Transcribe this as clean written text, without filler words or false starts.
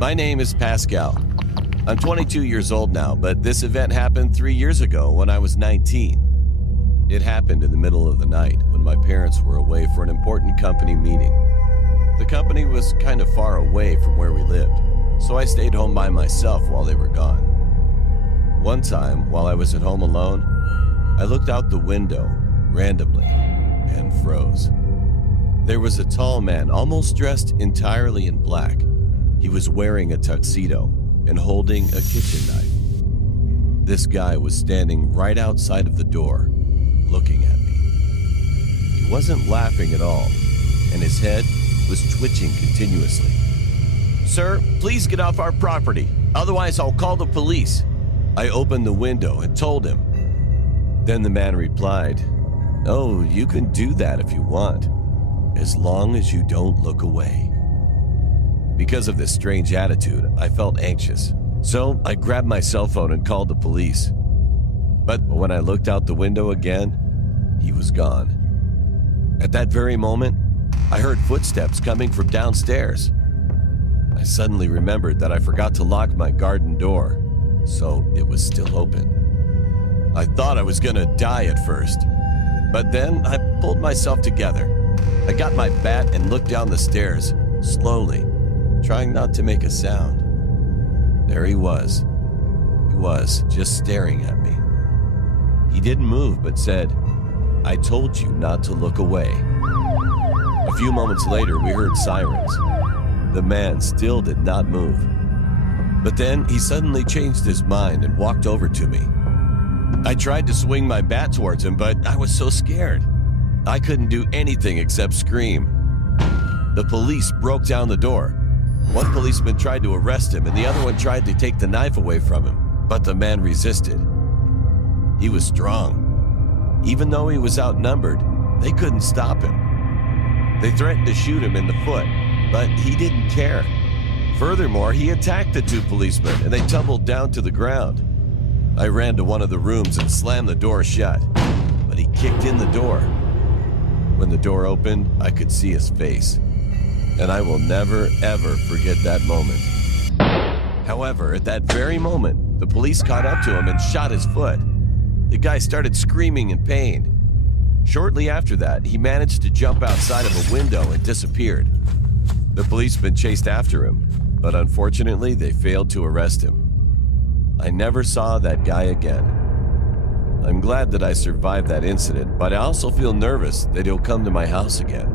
My name is Pascal. I'm 22 years old now, but this event happened 3 years ago when I was 19. It happened in the middle of the night when my parents were away for an important company meeting. The company was kind of far away from where we lived, so I stayed home by myself while they were gone. One time, while I was at home alone, I looked out the window randomly and froze. There was a tall man, almost dressed entirely in black. He was wearing a tuxedo and holding a kitchen knife. This guy was standing right outside of the door, looking at me. He wasn't laughing at all, and his head was twitching continuously. "Sir, please get off our property, otherwise I'll call the police." I opened the window and told him. Then the man replied, "Oh, you can do that if you want, as long as you don't look away." Because of this strange attitude, I felt anxious, so I grabbed my cell phone and called the police. But when I looked out the window again, he was gone. At that very moment, I heard footsteps coming from downstairs. I suddenly remembered that I forgot to lock my garden door, so it was still open. I thought I was gonna die at first, but then I pulled myself together. I got my bat and looked down the stairs, slowly, trying not to make a sound. There he was. He was just staring at me. He didn't move but said, "I told you not to look away." A few moments later, we heard sirens. The man still did not move. But then he suddenly changed his mind and walked over to me. I tried to swing my bat towards him, but I was so scared. I couldn't do anything except scream. The police broke down the door. One policeman tried to arrest him, and the other one tried to take the knife away from him, but the man resisted. He was strong. Even though he was outnumbered, they couldn't stop him. They threatened to shoot him in the foot, but he didn't care. Furthermore, he attacked the two policemen, and they tumbled down to the ground. I ran to one of the rooms and slammed the door shut, but he kicked in the door. When the door opened, I could see his face, and I will never, ever forget that moment. However, at that very moment, the police caught up to him and shot his foot. The guy started screaming in pain. Shortly after that, he managed to jump outside of a window and disappeared. The policemen chased after him, but unfortunately, they failed to arrest him. I never saw that guy again. I'm glad that I survived that incident, but I also feel nervous that he'll come to my house again.